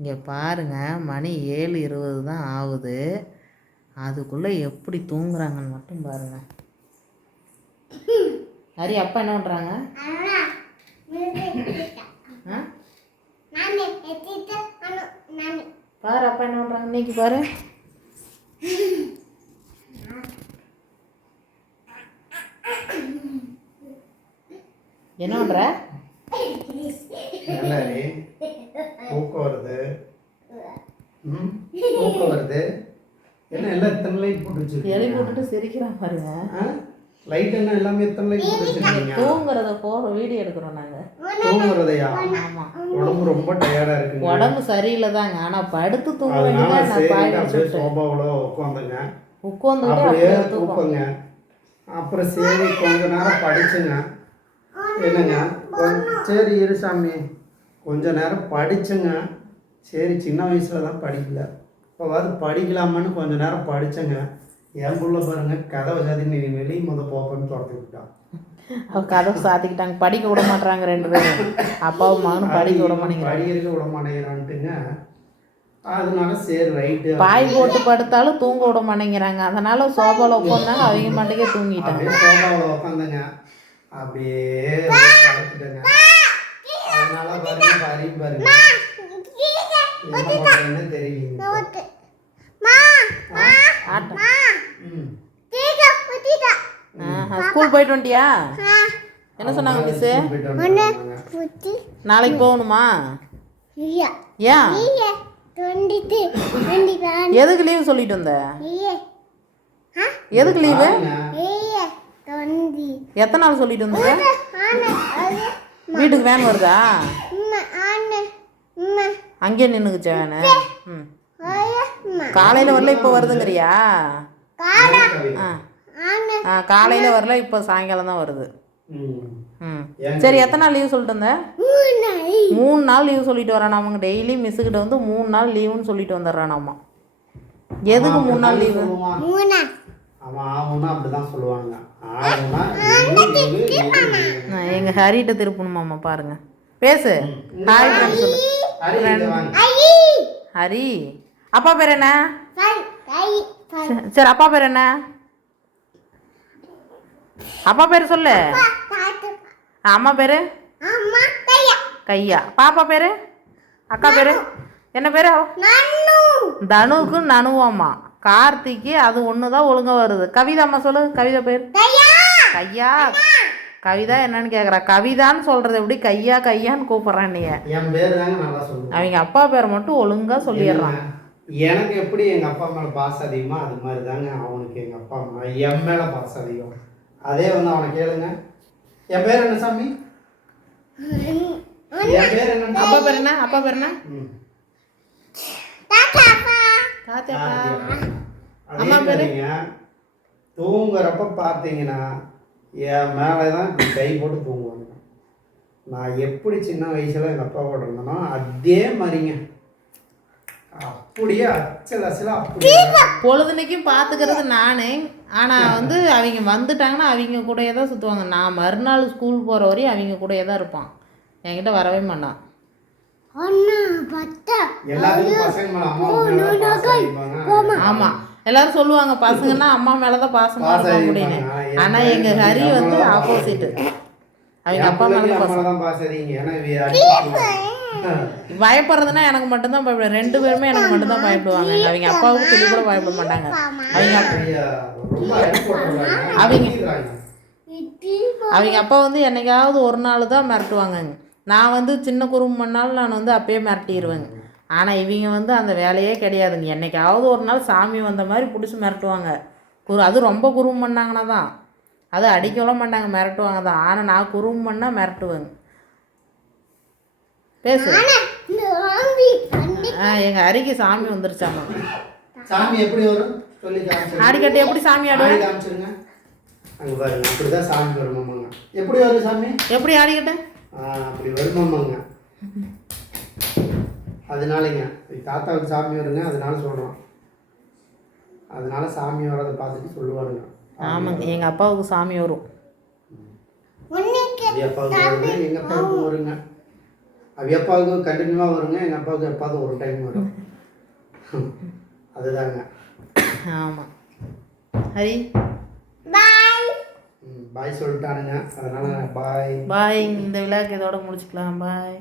இங்கே பாருங்கள், மணி 7:20 தான் ஆகுது. அதுக்குள்ளே எப்படி தூங்குறாங்கன்னு மட்டும் பாருங்கள். ஹரி, அப்பா என்ன பண்ணுறாங்க? பாரு அப்பா என்ன பண்ணுறாங்க இன்னைக்கு பாரு. என்ன பண்ணுற? தூக்கம் வருது. தூக்கம் வருது. என்ன எல்லாம் இத்தனை லைட் போட்டு வச்சிருக்கீங்க? எலி போட்டுட்டு சிரிக்கிறான் பாருங்க. லைட் என்ன எல்லாமே இத்தனை லைட் போட்டு வச்சிருக்கீங்க? தூங்குறத போற வீடியோ எடுக்கிறோம் நாங்க. தூங்குறதையா? ஆமா. உடம்பு ரொம்ப டயர்டா இருக்கு. உடம்பு சரியில்லை தாங்க. ஆனா படுத்து தூங்க வேண்டியதா. நான் பாய் வச்சுட்டு சோபாவுல உட்காந்துங்க. உட்காந்துட்டு அப்படியே தூக்குங்க. அப்புறம் சரி கொஞ்ச நேரம் படிச்சுங்க. என்னங்க சரி இரு சாமி, கொஞ்ச நேரம் படிச்சுங்க. சரி சின்ன வயசுல தான் படிக்கல, இப்போவாது படிக்கலாமான்னு கொஞ்ச நேரம் படிச்சேங்க. என் புள்ள பாருங்க கதவை சாத்தி நீ வெளியே போப்பன்னு துரத்தி விட்டான். அவள் கதவை சாத்திக்கிட்டாங்க. படிக்க விட மாட்டாங்க ரெண்டு பேரும், அப்பாவும் மகனும் படிக்க விட மாட்டேங்கிறாங்க. படிக்க விட மாட்டேங்கிறான்ட்டுங்க. அதனால சரி ரைட்டு, பாய் போட்டு படுத்தாலும் தூங்க விட மாட்டேங்கிறாங்க. அதனால சோபாவில் உட்காந்தாங்க, அவங்க மாட்டேங்கே தூங்கிட்டாங்க. சோபாவில் உட்காந்துங்க அப்படியே படுத்துட்டேங்க. அதனால பாருங்க பாரியும் பாருங்க என்ன பண்ணுறதுன்னு தெரியல. ஸ்கூல் போயிட்டு வந்துட்டியா? என்ன சொன்னாங்க மிஸ்ஸு? நாளைக்கு போகணுமா? ஏன்? எதுக்கு லீவு சொல்லிட்டு வந்த? எதுக்கு லீவு? எத்தனை நாள் சொல்லிட்டு வந்த? வீட்டுக்கு வேன் வருதா? அங்கேயே நின்றுக்குச்சா வேனு? காலையில் வரல, இப்போ வருதுங்கிறியா? காலையில் வரல, இப்போ சாயங்காலம் தான் வருது. சரி, எத்தனை நாள் லீவு சொல்லிட்டு வந்த? 3 நாள் லீவு சொல்லிட்டு வரான். அவங்க டெய்லி மிஸ்ஸுக்கிட்ட வந்து 3 நாள் லீவுன்னு சொல்லிட்டு வந்துடுறானாம்மா. எதுக்கு 3 நாள் லீவு? எங்க ஹரிட்ட திருப்பணுமாம்மா. பாருங்க, பேசு. ஹாய் ஃப்ரெண்ட் சொல்லு. ஹரி, அப்பா பேர் என்ன? சரி, அப்பா பேர் என்ன? அப்பா பேர் சொல்லு. அம்மா பேரு கையா. பாப்பா பேரு? அக்கா பேரு என்ன பேரு? தனுக்கு நனுவாம்மா. கார்த்திக்கு அது ஒன்று தான் ஒழுங்காக வருது. கவிதா அம்மா சொல்லு. கவிதா பேர் கையா. கவிதா என்னன்னு கேட்குறா. கவிதான்னு சொல்கிறது எப்படி கையா கையான்னு கூப்பிட்றான் நீ? என் பேர் தாங்க நல்லா சொல்லுவேன். அவங்க அப்பா பேரை மட்டும் ஒழுங்காக சொல்லிடுறான். எனக்கு எப்படி எங்கள் அப்பா மேலே பாசம் அதிகமாக அது மாதிரி தாங்க அவனுக்கு எங்கள் அப்பா அம்மா என் மேலே பாசம் அதிகம். அதே வந்து அவனை கேளுங்க. என் பேர் என்ன சாமி? என் பேர் என்ன? அப்பா பேர் என்ன? அப்பா பேர் என்ன? அம்மா பேரு? தூங்குறப்ப பார்த்தீங்கன்னா என் மேலே தான் இப்படி கை போட்டு தூங்குவாங்க. நான் எப்படி சின்ன வயசில் எங்கள் அப்பா கூட இருந்தேனோ அதே மாதிரிங்க, அப்படியே அச்சல் அப்படியே பொழுதுனைக்கும் பார்த்துக்கிறது நானே. ஆனால் வந்து அவங்க வந்துட்டாங்கன்னா அவங்க கூடயே தான் சுற்றுவாங்க. நான் மறுநாள் ஸ்கூல் போகிற வரையும் அவங்க கூடயே தான் இருப்பான். என்கிட்ட வரவே மாட்டான். ஆமாம், எல்லாரும் சொல்லுவாங்க பசங்கன்னா அம்மா மேலே தான் பாசமாக இருக்க முடியுன்னு. ஆனால் எங்கள் ஹரி வந்து ஆப்போசிட்டு. அவங்க அப்பா மேலே தான் பயப்படுறதுன்னா எனக்கு மட்டும்தான் பயப்படுவேன். 2 பேருமே எனக்கு மட்டும்தான் பயப்படுவாங்க. அவங்க அப்பாவுக்கு சொல்லி கூட பயப்பட மாட்டாங்க. அவங்க அப்பா வந்து என்னைக்காவது ஒரு நாள் தான் மிரட்டுவாங்க. நான் வந்து சின்ன குறும்பு பண்ணாலும் நான் வந்து அப்பயே மிரட்டிடுவேங்க. ஆனால் இவங்க வந்து அந்த வேலையே கிடையாதுங்க. என்னைக்காவது ஒரு நாள் சாமி வந்த மாதிரி பிடிச்சி மிரட்டுவாங்க. அது ரொம்ப குறும்பு பண்ணாங்கன்னா தான். அது அடிக்கலாம் மாட்டாங்க, மிரட்டுவாங்க தான். ஆனால் நான் குறும்பு பண்ணால் மிரட்டுவேங்க. பேசு. எங்கள் அருகே சாமி வந்துருச்சாமா. சாமி எப்படி வரும் சொல்லி ஆடிக்கட்டு எப்படி சாமி ஆடுவேன்? அங்கே பாருங்க, அப்படிதான் சாமி வருமாங்க. எப்படி வரும் சாமி? எப்படி ஆடிக்கட்டு? அப்படி வருமாங்க. அதனாலங்க தாத்தாவுக்கு சாமி வருங்க, அதனால சொல்கிறோம். அதனால சாமி வரதை பார்த்துட்டு சொல்லுவாருங்க. ஆமாங்க, எங்கள் அப்பாவுக்கு சாமி வரும். அப்பாவுக்கு வருங்க, எங்கள் அப்பாவுக்கு வருங்க. அவ அப்பாவுக்கு கண்டினியூவாக வருங்க, எங்கள் அப்பாவுக்கு எப்பாவது ஒரு டைம் வரும். அதுதாங்க. ஆமாம். ஹரி பாய் சொல்லிட்டானுங்க, அதனால் பாய். பாய். இந்த விழாக்கு இதோட முடிச்சுக்கலாம். பாய்.